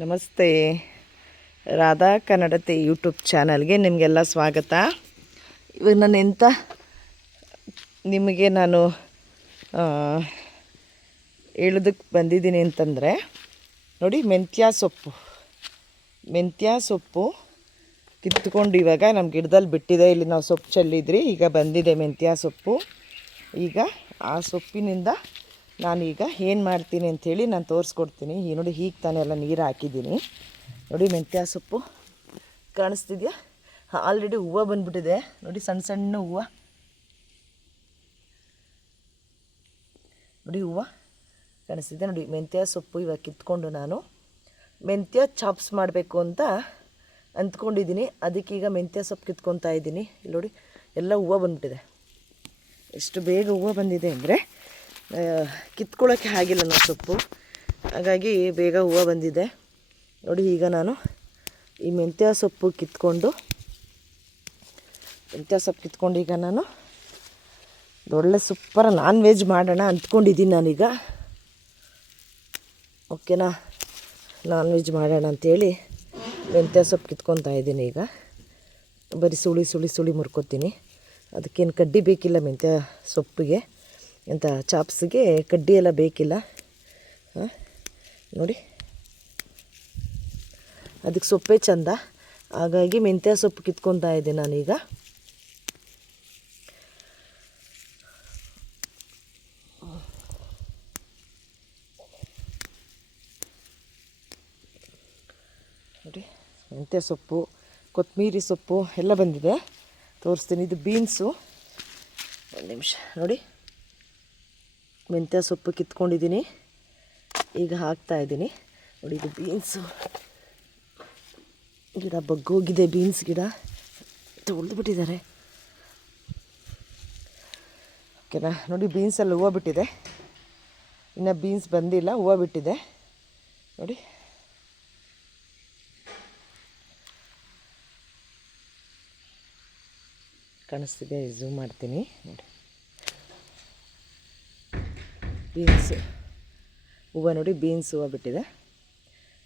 ನಮಸ್ತೆ, ರಾಧಾ ಕನ್ನಡತೆ ಯೂಟ್ಯೂಬ್ ಚಾನಲ್ಗೆ ನಿಮಗೆಲ್ಲ ಸ್ವಾಗತ. ಇವಾಗ ನಾನು ನಿಮಗೆ ಹೇಳೋದಕ್ಕೆ ಬಂದಿದ್ದೀನಿ ಅಂತಂದರೆ, ನೋಡಿ ಮೆಂತ್ಯ ಸೊಪ್ಪು ಕಿತ್ಕೊಂಡು ಇವಾಗ ನಮ್ಮ ಗಿಡದಲ್ಲಿ ಬಿಟ್ಟಿದೆ. ಇಲ್ಲಿ ನಾವು ಸೊಪ್ಪು ಚೆಲ್ಲಿದ್ರಿ, ಈಗ ಬಂದಿದೆ ಮೆಂತ್ಯ ಸೊಪ್ಪು. ಈಗ ಆ ಸೊಪ್ಪಿನಿಂದ ನಾನೀಗ ಏನು ಮಾಡ್ತೀನಿ ಅಂಥೇಳಿ ನಾನು ತೋರಿಸ್ಕೊಡ್ತೀನಿ. ನೋಡಿ ಹೀಗೆ ತಾನೇ ಎಲ್ಲ ನೀರು ಹಾಕಿದ್ದೀನಿ. ನೋಡಿ ಮೆಂತ್ಯ ಸೊಪ್ಪು ಕಾಣಿಸ್ತಿದೆಯಾ? ಆಲ್ರೆಡಿ ಹೂವು ಬಂದುಬಿಟ್ಟಿದೆ ನೋಡಿ, ಸಣ್ಣ ಸಣ್ಣ ಹೂವು. ನೋಡಿ ಹೂವು ಕಾಣಿಸ್ತಿದೆ ನೋಡಿ. ಮೆಂತ್ಯ ಸೊಪ್ಪು ಇವಾಗ ಕಿತ್ಕೊಂಡು ನಾನು ಮೆಂತ್ಯ ಚಾಪ್ಸ್ ಮಾಡಬೇಕು ಅಂತ ಅಂದ್ಕೊಂಡಿದ್ದೀನಿ. ಅದಕ್ಕೀಗ ಮೆಂತ್ಯ ಸೊಪ್ಪು ಕಿತ್ಕೊತಾ ಇದ್ದೀನಿ. ಇಲ್ಲಿ ನೋಡಿ ಎಲ್ಲ ಹೂವು ಬಂದುಬಿಟ್ಟಿದೆ. ಎಷ್ಟು ಬೇಗ ಹೂವು ಬಂದಿದೆ ಅಂದರೆ ಕಿತ್ಕೊಳ್ಳೋಕ್ಕೆ ಆಗಿಲ್ಲ ನಾವು ಸೊಪ್ಪು, ಹಾಗಾಗಿ ಬೇಗ ಹೂವು ಬಂದಿದೆ. ನೋಡಿ ಈಗ ನಾನು ಈ ಮೆಂತ್ಯ ಸೊಪ್ಪು ಕಿತ್ಕೊಂಡು ಈಗ ನಾನು ಒಳ್ಳೆ ಸೂಪರ್ ನಾನ್ ವೆಜ್ ಮಾಡೋಣ ಅಂದ್ಕೊಂಡಿದ್ದೀನಿ ನಾನೀಗ. ಓಕೆನಾ, ನಾನ್ ವೆಜ್ ಮಾಡೋಣ ಅಂಥೇಳಿ ಮೆಂತ್ಯ ಸೊಪ್ಪು ಕಿತ್ಕೊತಾ ಇದ್ದೀನಿ. ಈಗ ಬರೀ ಸುಳಿ ಮುರ್ಕೋತೀನಿ. ಅದಕ್ಕೇನು ಕಡ್ಡಿ ಬೇಕಿಲ್ಲ ಮೆಂತ್ಯ ಸೊಪ್ಪಿಗೆ, ಅಂತ ಚಾಪ್ಸಿಗೆ ಕಡ್ಡಿ ಎಲ್ಲ ಬೇಕಿಲ್ಲ. ನೋಡಿ ಅದಕ್ಕೆ ಸೊಪ್ಪೇ ಚಂದ, ಹಾಗಾಗಿ ಮೆಂತ್ಯ ಸೊಪ್ಪು ಕಿತ್ಕೊತಾ ಇದ್ದೆ ನಾನೀಗ. ನೋಡಿ ಮೆಂತ್ಯ ಸೊಪ್ಪು, ಕೊತ್ತಂಬರಿ ಸೊಪ್ಪು ಎಲ್ಲ ಬಂದಿದೆ, ತೋರಿಸ್ತೀನಿ. ಇದು ಬೀನ್ಸು, ಒಂದು ನಿಮಿಷ. ನೋಡಿ ಮೆಂತ್ಯ ಸೊಪ್ಪು ಕಿತ್ಕೊಂಡಿದ್ದೀನಿ, ಈಗ ಹಾಕ್ತಾಯಿದ್ದೀನಿ. ನೋಡಿ ಇದು ಬೀನ್ಸು ಗಿಡ ಬಗ್ಗೋಗಿದೆ, ಬೀನ್ಸ್ ಗಿಡ ತೊಳೆದ್ಬಿಟ್ಟಿದ್ದಾರೆ. ಓಕೆನಾ, ನೋಡಿ ಬೀನ್ಸಲ್ಲಿ ಹೂವು ಬಿಟ್ಟಿದೆ, ಇನ್ನು ಬೀನ್ಸ್ ಬಂದಿಲ್ಲ, ಹೂವು ಬಿಟ್ಟಿದೆ. ನೋಡಿ ಕಾಣಿಸ್ತಿದೆ, ಝೂಮ್ ಮಾಡ್ತೀನಿ. ನೋಡಿ ಬೀನ್ಸ್ ಹೂವು, ನೋಡಿ ಬೀನ್ಸ್ ಹೂವು ಬಿಟ್ಟಿದೆ.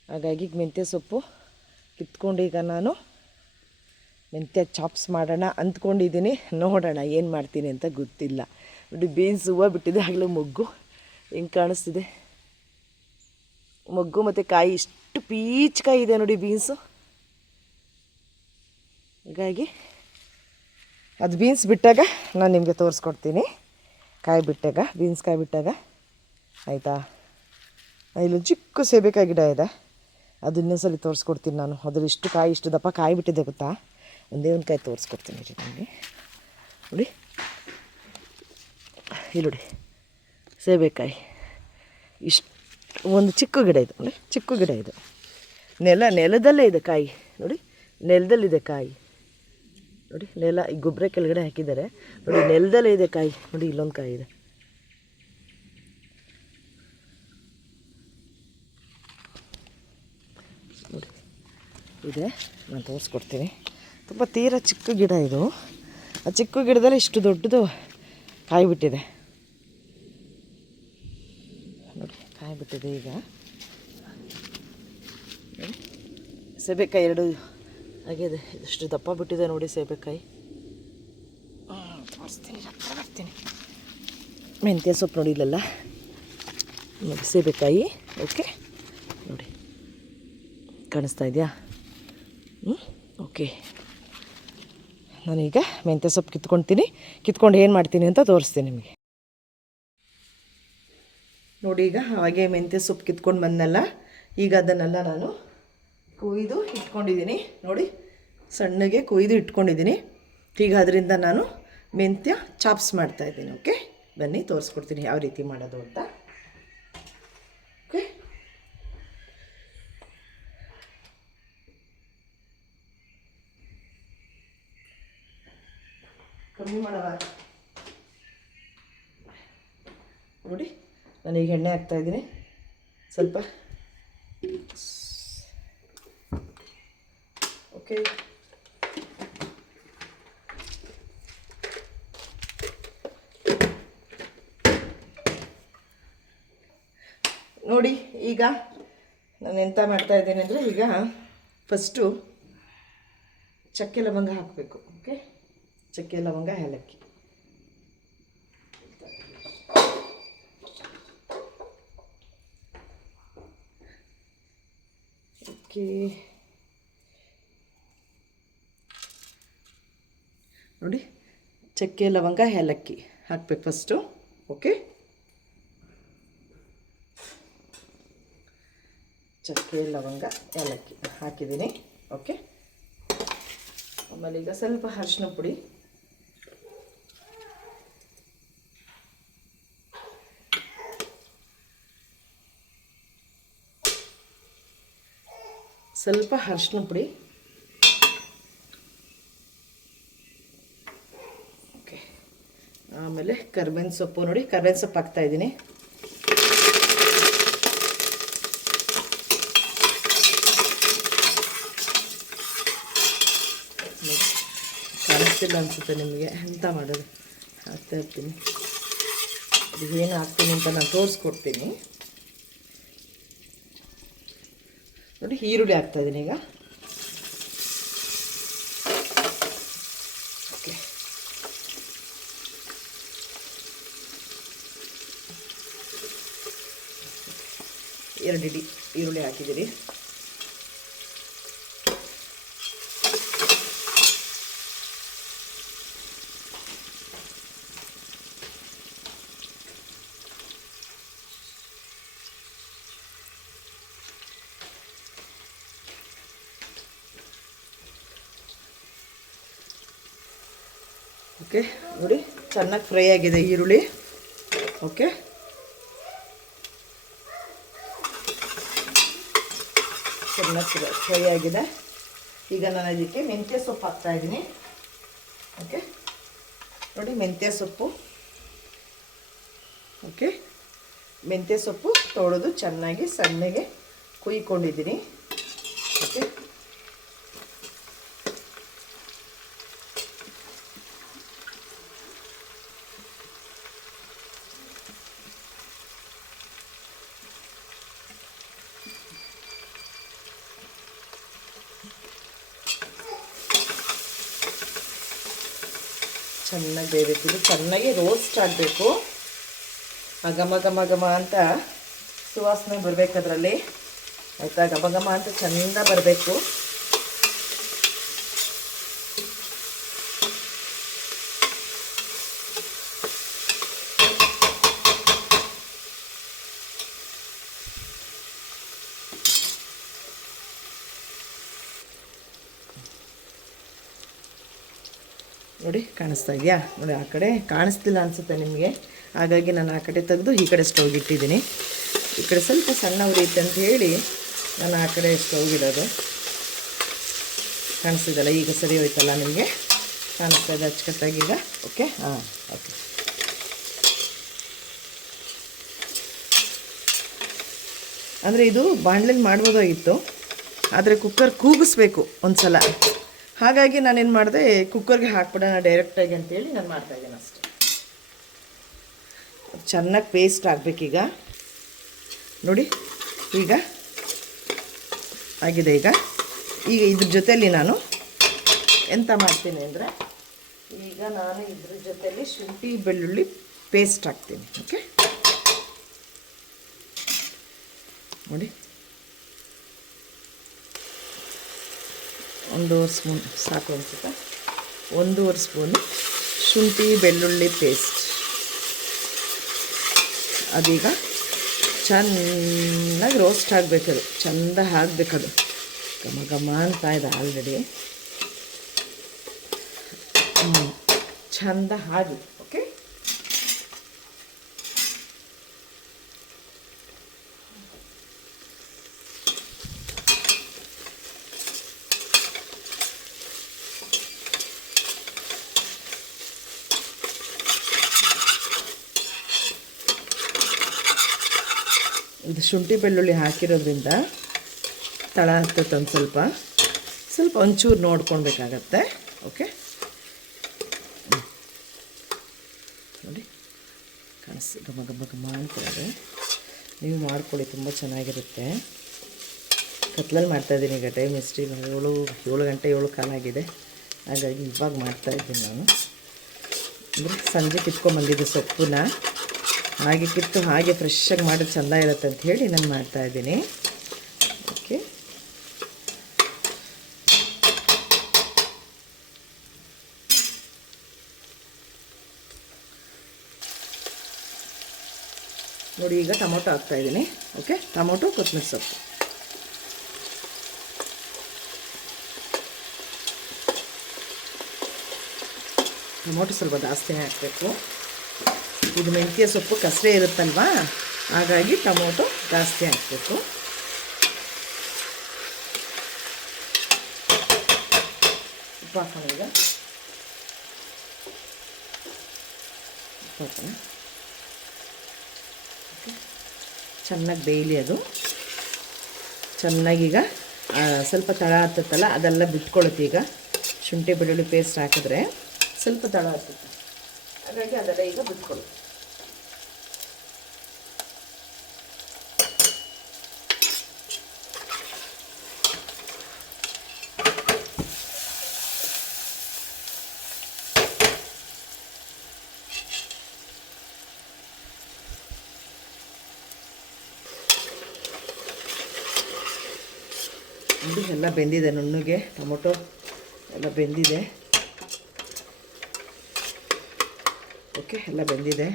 ಹಾಗಾಗಿ ಮೆಂತ್ಯ ಸೊಪ್ಪು ಕಿತ್ಕೊಂಡು ಈಗ ನಾನು ಮೆಂತ್ಯ ಚಾಪ್ಸ್ ಮಾಡೋಣ ಅಂದ್ಕೊಂಡಿದ್ದೀನಿ. ನೋಡೋಣ ಏನು ಮಾಡ್ತೀನಿ ಅಂತ ಗೊತ್ತಿಲ್ಲ. ನೋಡಿ ಬೀನ್ಸ್ ಹೂವು ಬಿಟ್ಟಿದೆ, ಆಗಲೇ ಮೊಗ್ಗು ಹೆಂಗೆ ಕಾಣಿಸ್ತಿದೆ. ಮೊಗ್ಗು ಮತ್ತು ಕಾಯಿ ಇಷ್ಟು ಪೀಚ್ಕಾಯಿ ಇದೆ ನೋಡಿ ಬೀನ್ಸು. ಹಾಗಾಗಿ ಅದು ಬೀನ್ಸ್ ಬಿಟ್ಟಾಗ ನಾನು ನಿಮಗೆ ತೋರಿಸ್ಕೊಡ್ತೀನಿ, ಕಾಯಿ ಬಿಟ್ಟಾಗ, ಬೀನ್ಸ್ ಕಾಯಿ ಬಿಟ್ಟಾಗ, ಆಯಿತಾ? ಇಲ್ಲೊಂದು ಚಿಕ್ಕ ಸೇಬೆಕಾಯಿ ಗಿಡ ಇದೆ, ಅದು ಇನ್ನೊಂದ್ಸಲಿ ತೋರಿಸ್ಕೊಡ್ತೀನಿ ನಾನು. ಅದ್ರಲ್ಲಿ ಇಷ್ಟು ಕಾಯಿ, ಇಷ್ಟು ದಪ್ಪ ಕಾಯಿ ಬಿಟ್ಟಿದೆ ಗೊತ್ತಾ? ಒಂದೇ ಒಂದು ಕಾಯಿ ತೋರಿಸ್ಕೊಡ್ತೀನಿ ರೀ ನಿಮಗೆ. ನೋಡಿ ಇಲ್ಲಿ ನೋಡಿ ಸೇಬೆಕಾಯಿ, ಇಷ್ಟು ಒಂದು ಚಿಕ್ಕ ಗಿಡ ಇದೆ ನೋಡಿ, ಚಿಕ್ಕ ಗಿಡ ಇದೆ. ನೆಲದಲ್ಲೇ ಇದೆ ಕಾಯಿ. ನೋಡಿ ನೆಲದಲ್ಲಿದೆ ಕಾಯಿ. ನೋಡಿ ನೆಲ, ಈ ಗೊಬ್ಬರ ಕೆಳಗಡೆ ಹಾಕಿದ್ದಾರೆ. ನೋಡಿ ನೆಲದಲ್ಲೇ ಇದೆ ಕಾಯಿ. ನೋಡಿ ಇಲ್ಲೊಂದು ಕಾಯಿ ಇದೆ. ನೋಡಿ ಇದೆ, ನಾನು ತೋರಿಸ್ಕೊಡ್ತೀನಿ. ತುಂಬ ತೀರಾ ಚಿಕ್ಕ ಗಿಡ ಇದು. ಆ ಚಿಕ್ಕ ಗಿಡದಲ್ಲಿ ಇಷ್ಟು ದೊಡ್ಡದು ಕಾಯಿ ಬಿಟ್ಟಿದೆ. ನೋಡಿ ಕಾಯಿ ಬಿಟ್ಟಿದೆ. ಈಗ ಸೆಬೆಕಾಯಿ ಎರಡು ಆಗಿದೆ, ಇಷ್ಟು ದಪ್ಪ ಬಿಟ್ಟಿದೆ ನೋಡಿ ಸೇಬೆಕಾಯಿ. ತೋರಿಸ್ತೀನಿ, ಹತ್ರ ಬರ್ತೀನಿ. ಮೆಂತ್ಯ ಸೊಪ್ಪು ನೋಡಿ ಇಲ್ಲೆಲ್ಲ, ನೋಡಿ ಸೇಬೆಕಾಯಿ. ಓಕೆ ನೋಡಿ ಕಾಣಿಸ್ತಾ ಇದೆಯಾ? ಓಕೆ, ನಾನೀಗ ಮೆಂತ್ಯ ಸೊಪ್ಪು ಕಿತ್ಕೊಂಡು ಏನು ಮಾಡ್ತೀನಿ ಅಂತ ತೋರಿಸ್ತೀನಿ ನಿಮಗೆ. ನೋಡಿ ಈಗ ಹಾಗೆ ಮೆಂತ್ಯ ಸೊಪ್ಪು ಕಿತ್ಕೊಂಡು ಬಂದನಲ್ಲ, ಈಗ ಅದನ್ನೆಲ್ಲ ನಾನು ಕೊಯ್ದು ಇಟ್ಕೊಂಡಿದ್ದೀನಿ. ನೋಡಿ ಸಣ್ಣಗೆ ಕೊಯ್ದು ಇಟ್ಕೊಂಡಿದ್ದೀನಿ. ಈಗ ಅದರಿಂದ ನಾನು ಮೆಂತ್ಯ ಚಾಪ್ಸ್ ಮಾಡ್ತಾಯಿದ್ದೀನಿ. ಓಕೆ, ಬನ್ನಿ ತೋರಿಸ್ಕೊಡ್ತೀನಿ ಯಾವ ರೀತಿ ಮಾಡೋದು ಅಂತ. ಓಕೆ, ಕಮ್ಮಿ ಮಾಡವ. ನೋಡಿ ನಾನೀಗ ಎಣ್ಣೆ ಹಾಕ್ತಾಯಿದ್ದೀನಿ ಸ್ವಲ್ಪ. ಓಕೆ, ನೋಡಿ ಈಗ ನಾನು ಎಂತ ಮಾಡ್ತಾ ಇದ್ದೇನೆ ಅಂದರೆ, ಈಗ ಫಸ್ಟು ಚಕ್ಕೆ ಲವಂಗ ಹಾಕಬೇಕು. ಓಕೆ, ಚಕ್ಕೆ ಲವಂಗ ಏಲಕ್ಕಿ. ಓಕೆ, ನೋಡಿ ಚಕ್ಕೆ ಲವಂಗ ಏಲಕ್ಕಿ ಹಾಕಬೇಕು ಫಸ್ಟು. ಓಕೆ, ಚಕ್ಕೆ ಲವಂಗ ಏಲಕ್ಕಿ ಹಾಕಿದ್ದೀನಿ. ಓಕೆ, ಆಮೇಲೆ ಈಗ ಸ್ವಲ್ಪ ಅರಿಶಿನ ಪುಡಿ, ಸ್ವಲ್ಪ ಅರಿಶಿನ ಪುಡಿ. ಓಕೆ, ಆಮೇಲೆ ಕರ್ಬೇವಿನ ಸೊಪ್ಪು. ನೋಡಿ ಕರ್ಬೇವಿನ ಸೊಪ್ಪು ಹಾಕ್ತಾಯಿದ್ದೀನಿ. ಕಾಣಿಸ್ತಿಲ್ಲ ಅನಿಸುತ್ತೆ ನಿಮಗೆ, ಎಂತ ಮಾಡೋದು, ಹಾಕ್ತಾ ಇರ್ತೀನಿ. ಅದು ಏನು ಹಾಕ್ತೀನಿ ಅಂತ ನಾನು ತೋರಿಸ್ಕೊಡ್ತೀನಿ. ನೋಡಿ ಈರುಳ್ಳಿ ಹಾಕ್ತಾಯಿದ್ದೀನಿ ಈಗ. ಓಕೆ, ಎರಡು ಇಡಿ ಈರುಳ್ಳಿ ಹಾಕಿದ್ದೀರಿ. ಓಕೆ, ನೋಡಿ ಚೆನ್ನಾಗಿ ಫ್ರೈ ಆಗಿದೆ ಈರುಳ್ಳಿ. ಓಕೆ, ಚೆನ್ನಾಗಿ ಫ್ರೈ ಆಗಿದೆ. ಈಗ ನಾನು ಇದಕ್ಕೆ ಮೆಂತ್ಯ ಸೊಪ್ಪು ಹಾಕ್ತಾಯಿದ್ದೀನಿ. ಓಕೆ, ನೋಡಿ ಮೆಂತ್ಯ ಸೊಪ್ಪು. ಓಕೆ, ಮೆಂತ್ಯ ಸೊಪ್ಪು ತೊಳೆದು ಚೆನ್ನಾಗಿ ಸಣ್ಣಗೆ ಕುಯ್ಕೊಂಡಿದ್ದೀನಿ. ಓಕೆ, ಚೆನ್ನಾಗಿ ಬೇಯಬೇಕು. ಇದು ಚೆನ್ನಾಗಿ ರೋಸ್ಟ್ ಆಗಬೇಕು. ಘಮ ಘಮ ಘಮ ಅಂತ ಸುವಾಸನೆ ಬರಬೇಕು ಅದರಲ್ಲಿ, ಆಯಿತಾ? ಘಮ ಘಮ ಅಂತ ಚೆಂದ ಬರಬೇಕು. ನೋಡಿ ಕಾಣಿಸ್ತಾ ಇದೆಯಾ? ನೋಡಿ ಆ ಕಡೆ ಕಾಣಿಸ್ತಿಲ್ಲ ಅನಿಸುತ್ತೆ ನಿಮಗೆ, ಹಾಗಾಗಿ ನಾನು ಆ ಕಡೆ ತೆಗೆದು ಈ ಕಡೆ ಸ್ಟವ್ಗೆ ಇಟ್ಟಿದ್ದೀನಿ. ಈ ಕಡೆ ಸ್ವಲ್ಪ ಸಣ್ಣ ಉರಿಯುತ್ತೆ ಅಂತ ಹೇಳಿ ನಾನು ಆ ಕಡೆ ಸ್ಟವ್ಗೆ ಇಡೋದು. ಕಾಣಿಸ್ತಿದ್ದಲ್ಲ ಈಗ? ಸರಿ ಹೋಯ್ತಲ್ಲ ನಿಮಗೆ? ಕಾಣಿಸ್ತಾ ಇದೆ ಅಚ್ಚುಕಟ್ಟಾಗಿ ಈಗ? ಓಕೆ, ಹಾಂ, ಓಕೆ. ಅಂದರೆ ಇದು ಬಾಣಲೆಲಿ ಮಾಡ್ಬೋದಾಗಿತ್ತು, ಆದರೆ ಕುಕ್ಕರ್ ಕೂಗಿಸ್ಬೇಕು ಒಂದು ಸಲ. ಹಾಗಾಗಿ ನಾನೇನು ಮಾಡಿದೆ, ಕುಕ್ಕರ್ಗೆ ಹಾಕ್ಬಿಡೋಣ ಡೈರೆಕ್ಟಾಗಿ ಅಂತೇಳಿ ನಾನು ಮಾಡ್ತಾಯಿದ್ದೀನಿ ಅಷ್ಟೇ. ಚೆನ್ನಾಗಿ ಪೇಸ್ಟ್ ಆಗಬೇಕೀಗ. ನೋಡಿ ಈಗ ಆಗಿದೆ. ಈಗ ಇದ್ರ ಜೊತೆಯಲ್ಲಿ ನಾನು ಎಂತ ಮಾಡ್ತೀನಿ ಅಂದರೆ, ಈಗ ನಾನು ಇದ್ರ ಜೊತೆಯಲ್ಲಿ ಶುಂಠಿ ಬೆಳ್ಳುಳ್ಳಿ ಪೇಸ್ಟ್ ಹಾಕ್ತೀನಿ. ಓಕೆ, ನೋಡಿ 1 ಸ್ಪೂನ್ ಸಾಕು ಅನಿಸುತ್ತೆ. 1 ಸ್ಪೂನು ಶುಂಠಿ ಬೆಳ್ಳುಳ್ಳಿ ಪೇಸ್ಟ್. ಅದೀಗ ಚೆನ್ನಾಗಿ ರೋಸ್ಟ್ ಆಗಬೇಕದು, ಚೆಂದ ಆಗಬೇಕದು. ಘಮ ಘಮ ಅಂತ ಇದೆ ಆಲ್ರೆಡಿ. ಚೆಂದ ಹಾಗೆ. ಓಕೆ, ಇದು ಶುಂಠಿ ಬೆಳ್ಳುಳ್ಳಿ ಹಾಕಿರೋದ್ರಿಂದ ತಳ ಹತ್ತತ್ತೆ ಒಂದು ಸ್ವಲ್ಪ ಒಂಚೂರು ನೋಡ್ಕೊಳ್ಬೇಕಾಗತ್ತೆ. ಓಕೆ, ನೋಡಿ ಕಾಣಿಸ್ತು ಘಮ ಘಮ ಘಮ ಅಂತಾರೆ. ನೀವು ಮಾಡ್ಕೊಳ್ಳಿ, ತುಂಬ ಚೆನ್ನಾಗಿರುತ್ತೆ. ಕತ್ಲಲ್ಲಿ ಮಾಡ್ತಾಯಿದ್ದೀನಿ ಈಗ. ಟೈಮ್ ಎಷ್ಟು? 7 ಗಂಟೆ 7 ಕಾಲಾಗಿದೆ. ಹಾಗಾಗಿ ಇವಾಗ ಮಾಡ್ತಾಯಿದ್ದೀನಿ ನಾನು. ಅಂದರೆ ಸಂಜೆ ಕಿತ್ಕೊಂಡ್ಬಂದಿದ್ದು ಸೊಪ್ಪನ್ನ ಹಾಗೆ ಕಿತ್ತು ಹಾಗೆ ಫ್ರೆಶ್ಶಾಗಿ ಮಾಡಿದ್ರೆ ಚೆಂದ ಇರುತ್ತೆ ಅಂತ ಹೇಳಿ ನಾನು ಮಾಡ್ತಾಯಿದ್ದೀನಿ. ಓಕೆ, ನೋಡಿ ಈಗ ಟೊಮೊಟೊ ಹಾಕ್ತಾಯಿದ್ದೀನಿ. ಓಕೆ, ಟೊಮೊಟೊ ಕೊತ್ತಂಬರಿ ಸೊಪ್ಪು. ಟೊಮೊಟೊ ಸ್ವಲ್ಪ ಜಾಸ್ತಿನೇ ಹಾಕಬೇಕು. ಇದು ಮೆಂತ್ಯ ಸೊಪ್ಪು ಕಸರೆ ಇರುತ್ತಲ್ವಾ, ಹಾಗಾಗಿ ಟೊಮೊಟೊ ಜಾಸ್ತಿ ಹಾಕಬೇಕು. ಉಪ್ಪು ಹಾಕೋಣ ಈಗ. ಉಪ್ಪು ಹಾಕೋಣ. ಚೆನ್ನಾಗಿ ಬೇಯಲಿ ಅದು. ಚೆನ್ನಾಗೀಗ ಸ್ವಲ್ಪ ತಳ ಹತ್ತತ್ತಲ್ಲ, ಅದೆಲ್ಲ ಬಿಟ್ಕೊಳುತ್ತೆ. ಈಗ ಶುಂಠಿ ಬೆಳ್ಳುಳ್ಳಿ ಪೇಸ್ಟ್ ಹಾಕಿದ್ರೆ ಸ್ವಲ್ಪ ತಳ ಹತ್ತುತ್ತೆ, ಹಾಗಾಗಿ ಅದೆಲ್ಲ ಈಗ ಬಿಟ್ಕೊಳ್ಳುತ್ತೆ. ಇದು ಎಲ್ಲ ಬೆಂದಿದೆ, ನುಣ್ಣಗೆ ಟೊಮೊಟೊ ಎಲ್ಲ ಬೆಂದಿದೆ. ಓಕೆ, ಎಲ್ಲ ಬೆಂದಿದೆ.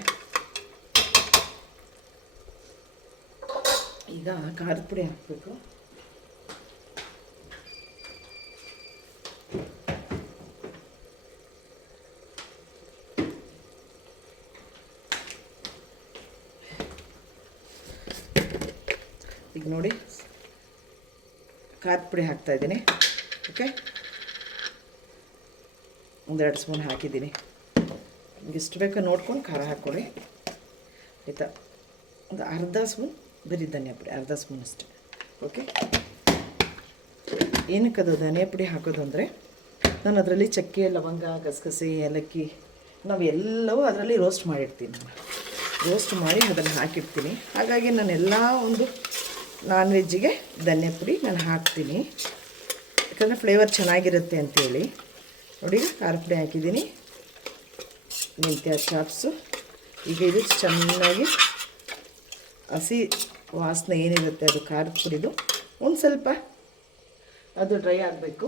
ಈಗ ಖಾರದ ಪುಡಿ ಹಾಕಬೇಕು. ಈಗ ನೋಡಿ ಖಾರದ ಪುಡಿ ಹಾಕ್ತಾಯಿದ್ದೀನಿ. ಓಕೆ, 1-2 ಸ್ಪೂನ್ ಹಾಕಿದ್ದೀನಿ. ನಿಮ್ಗೆ ಎಷ್ಟು ಬೇಕೋ ನೋಡ್ಕೊಂಡು ಖಾರ ಹಾಕ್ಕೊಳ್ಳಿ ಆಯಿತಾ. ಒಂದು ಅರ್ಧ ಸ್ಪೂನ್ ಬರೀ ಧನಿಯಾ ಪುಡಿ, ಅರ್ಧ ಸ್ಪೂನ್ ಅಷ್ಟೇ. ಓಕೆ, ಏನಕ್ಕೆ ಅದು ಧನಿಯಾ ಪುಡಿ ಹಾಕೋದು ಅಂದರೆ, ನಾನು ಅದರಲ್ಲಿ ಚಕ್ಕೆ, ಲವಂಗ, ಗಸಗಸೆ, ಏಲಕ್ಕಿ ನಾವೆಲ್ಲವೂ ಅದರಲ್ಲಿ ರೋಸ್ಟ್ ಮಾಡಿರ್ತೀನಿ. ನಾನು ರೋಸ್ಟ್ ಮಾಡಿ ಅದನ್ನು ಹಾಕಿರ್ತೀನಿ. ಹಾಗಾಗಿ ನಾನು ಎಲ್ಲ ಒಂದು ನಾನ್ ವೆಜ್ಜಿಗೆ ಧನಿಯಾ ಪುಡಿ ನಾನು ಹಾಕ್ತೀನಿ, ಯಾಕಂದರೆ ಫ್ಲೇವರ್ ಚೆನ್ನಾಗಿರುತ್ತೆ ಅಂಥೇಳಿ. ನೋಡಿ, ಖಾರ ಪುಡಿ ಹಾಕಿದ್ದೀನಿ. ಮೆಂತ್ಯ ಚಾಪ್ಸು ಈಗ ಇದು ಚೆನ್ನಾಗಿ ಹಸಿ ವಾಸನೆ ಏನಿರುತ್ತೆ ಅದು ಖಾರದ ಪುಡಿದು ಒಂದು ಸ್ವಲ್ಪ ಅದು ಡ್ರೈ ಆಗಬೇಕು.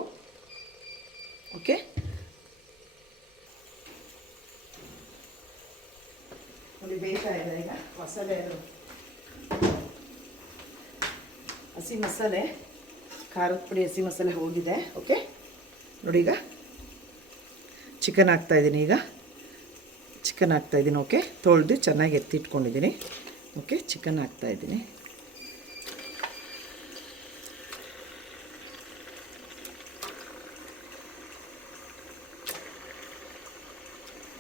ಓಕೆ, ನೋಡಿ ಬೇಯ್ತಾ ಇದೆ ಈಗ ಮಸಾಲೆ. ಹಸಿ ಮಸಾಲೆ, ಖಾರದ ಪುಡಿ, ಹಸಿ ಮಸಾಲೆ ಹೋಗಿದೆ. ಓಕೆ, ನೋಡಿ ಈಗ ಚಿಕನ್ ಹಾಕ್ತಾಯಿದ್ದೀನಿ. ಈಗ ಚಿಕನ್ ಹಾಕ್ತಾಯಿದ್ದೀನಿ. ಓಕೆ, ತೊಳೆದು ಚೆನ್ನಾಗಿ ಎತ್ತಿಟ್ಕೊಂಡಿದ್ದೀನಿ. ಓಕೆ, ಚಿಕನ್ ಹಾಕ್ತಾಯಿದ್ದೀನಿ.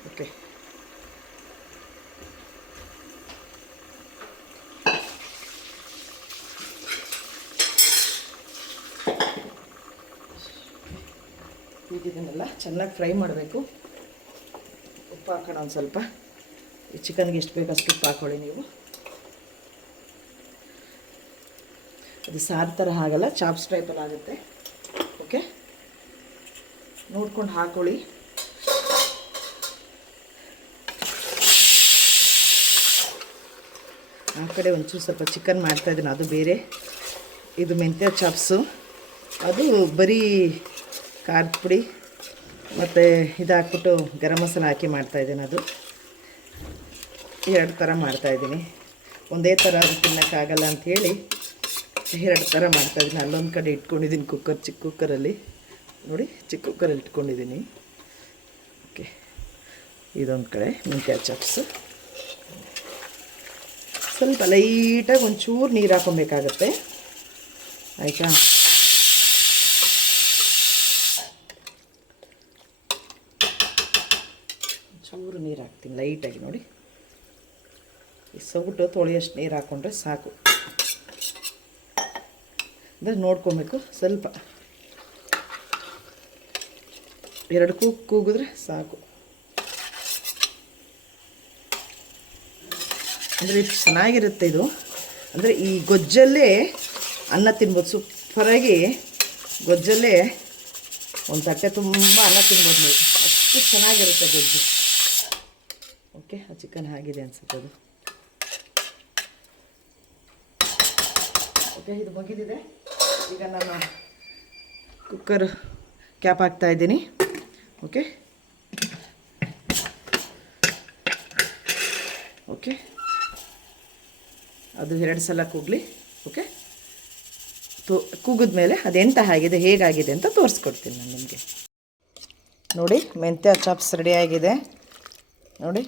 ಓಕೆ, ಈಗ ಇದನ್ನೆಲ್ಲ ಚೆನ್ನಾಗಿ ಫ್ರೈ ಮಾಡಬೇಕು. ಉಪ್ಪು ಹಾಕೋಣ ಒಂದು ಸ್ವಲ್ಪ. ಈ ಚಿಕನ್ಗೆ ಎಷ್ಟು ಬೇಕು ಅಷ್ಟು ಉಪ್ಪು ಹಾಕ್ಕೊಳ್ಳಿ ನೀವು. ಅದು ಸಾರು ಥರ ಆಗಲ್ಲ, ಚಾಪ್ಸ್ ಟೈಪಲ್ಲಿ ಆಗುತ್ತೆ. ಓಕೆ, ನೋಡ್ಕೊಂಡು ಹಾಕ್ಕೊಳ್ಳಿ. ಆ ಕಡೆ ಒಂಚೂರು ಸ್ವಲ್ಪ ಚಿಕನ್ ಮಾಡ್ತಾಯಿದ್ದೀನಿ, ಅದು ಬೇರೆ. ಇದು ಮೆಂತ್ಯ ಚಾಪ್ಸು, ಅದು ಬರೀ ಖಾರದ ಪುಡಿ ಮತ್ತು ಇದು ಹಾಕ್ಬಿಟ್ಟು ಗರಂ ಮಸಾಲ ಹಾಕಿ ಮಾಡ್ತಾಯಿದ್ದೀನಿ. ಅದು 2 ಥರ ಮಾಡ್ತಾಯಿದ್ದೀನಿ. ಒಂದೇ ಥರ ಅದು ತಿನ್ನೋಕ್ಕಾಗಲ್ಲ ಅಂಥೇಳಿ 2 ಥರ ಮಾಡ್ತಾಯಿದ್ದೀನಿ. ಅಲ್ಲೊಂದು ಕಡೆ ಇಟ್ಕೊಂಡಿದ್ದೀನಿ ಕುಕ್ಕರ್, ಚಿಕ್ಕ ಕುಕ್ಕರಲ್ಲಿ. ನೋಡಿ, ಚಿಕ್ಕ ಕುಕ್ಕರಲ್ಲಿ ಇಟ್ಕೊಂಡಿದ್ದೀನಿ. ಓಕೆ, ಇದೊಂದು ಕಡೆ ಮೆಂತ್ಯ ಚಾಪ್ಸು. ಸ್ವಲ್ಪ ಲೈಟಾಗಿ ಒಂಚೂರು ನೀರು ಹಾಕೊಬೇಕಾಗತ್ತೆ ಆಯಿತಾ. ಚೂರು ನೀರು ಹಾಕ್ತೀನಿ ಲೈಟಾಗಿ. ನೋಡಿ, ಈ ಸೌಟು ತೊಳೆಯಷ್ಟು ನೀರು ಹಾಕ್ಕೊಂಡ್ರೆ ಸಾಕು. ಅಂದರೆ ನೋಡ್ಕೊಬೇಕು, ಸ್ವಲ್ಪ 2 ಕೂಗಿದ್ರೆ ಸಾಕು. ಅಂದರೆ ಚೆನ್ನಾಗಿರುತ್ತೆ ಇದು. ಅಂದರೆ ಈ ಗೊಜ್ಜಲ್ಲೇ ಅನ್ನ ತಿನ್ಬೋದು. ಸೂಪರಾಗಿ ಗೊಜ್ಜಲ್ಲೇ ಒಂದು ತಟ್ಟೆ ತುಂಬ ಅನ್ನ ತಿನ್ಬೋದು ನೀವು, ಅಷ್ಟು ಚೆನ್ನಾಗಿರುತ್ತೆ ಗೊಜ್ಜು. ಓಕೆ, ಆ ಚಿಕನ್ ಆಗಿದೆ ಅನಿಸುತ್ತೆ ಅದು. ಓಕೆ, ಇದು ಮುಗಿದಿದೆ. ಈಗ ನಾನು ಕುಕ್ಕರ್ ಕ್ಯಾಪ್ ಹಾಕ್ತಾಯಿದ್ದೀನಿ. ಓಕೆ ಓಕೆ, ಅದು 2 ಸಲ ಕೂಗಲಿ. ಓಕೆ, ಕೂಗಿದ ಮೇಲೆ ಅದೆಂತ ಆಗಿದೆ, ಹೇಗಾಗಿದೆ ಅಂತ ತೋರಿಸ್ಕೊಡ್ತೀನಿ ನಾನು ನಿಮಗೆ. ನೋಡಿ, ಮೆಂತ್ಯ ಚಾಪ್ಸ್ ರೆಡಿ ಆಗಿದೆ. ನೋಡಿ,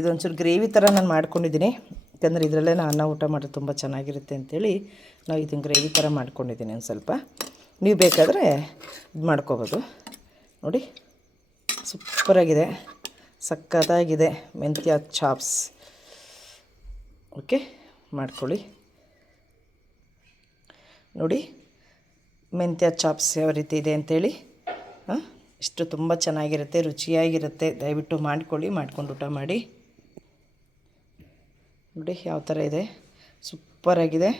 ಇದೊಂಚೂರು ಗ್ರೇವಿ ಥರ ನಾನು ಮಾಡ್ಕೊಂಡಿದ್ದೀನಿ. ಯಾಕಂದರೆ ಇದರಲ್ಲೇ ನಾನು ಅನ್ನ ಊಟ ಮಾಡೋದು ತುಂಬ ಚೆನ್ನಾಗಿರುತ್ತೆ ಅಂಥೇಳಿ ನಾವು ಇದನ್ನು ಗ್ರೇವಿ ಥರ ಮಾಡ್ಕೊಂಡಿದ್ದೀನಿ. ಒಂದು ಸ್ವಲ್ಪ ನೀವು ಬೇಕಾದರೆ ಇದು ಮಾಡ್ಕೋಬೋದು. ನೋಡಿ, ಸೂಪರಾಗಿದೆ, ಸಕ್ಕತ್ತಾಗಿದೆ ಮೆಂತ್ಯ ಚಾಪ್ಸ್. ಓಕೆ, ಮಾಡ್ಕೊಳ್ಳಿ. ನೋಡಿ ಮೆಂತ್ಯ ಚಾಪ್ಸ್ ಯಾವ ರೀತಿ ಇದೆ ಅಂಥೇಳಿ. ಇಷ್ಟು ತುಂಬ ಚೆನ್ನಾಗಿರುತ್ತೆ, ರುಚಿಯಾಗಿರುತ್ತೆ. ದಯವಿಟ್ಟು ಮಾಡ್ಕೊಳ್ಳಿ, ಮಾಡ್ಕೊಂಡು ಊಟ ಮಾಡಿ. ನೋಡಿ ಯಾವ ಥರ ಇದೆ, ಸೂಪರಾಗಿದೆ.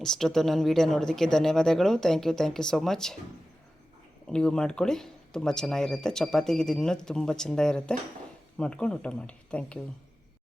ಇಷ್ಟೊತ್ತು ನನ್ನ ವೀಡಿಯೋ ನೋಡೋದಕ್ಕೆ ಧನ್ಯವಾದಗಳು. Thank you so much. ನೀವು ಮಾಡ್ಕೊಳ್ಳಿ, ತುಂಬ ಚೆನ್ನಾಗಿರುತ್ತೆ. ಚಪಾತಿಗೆ ಇದು ಇನ್ನೂ ತುಂಬ ಚೆಂದ ಇರುತ್ತೆ. ಮಾಡ್ಕೊಂಡು ಊಟ ಮಾಡಿ. Thank you.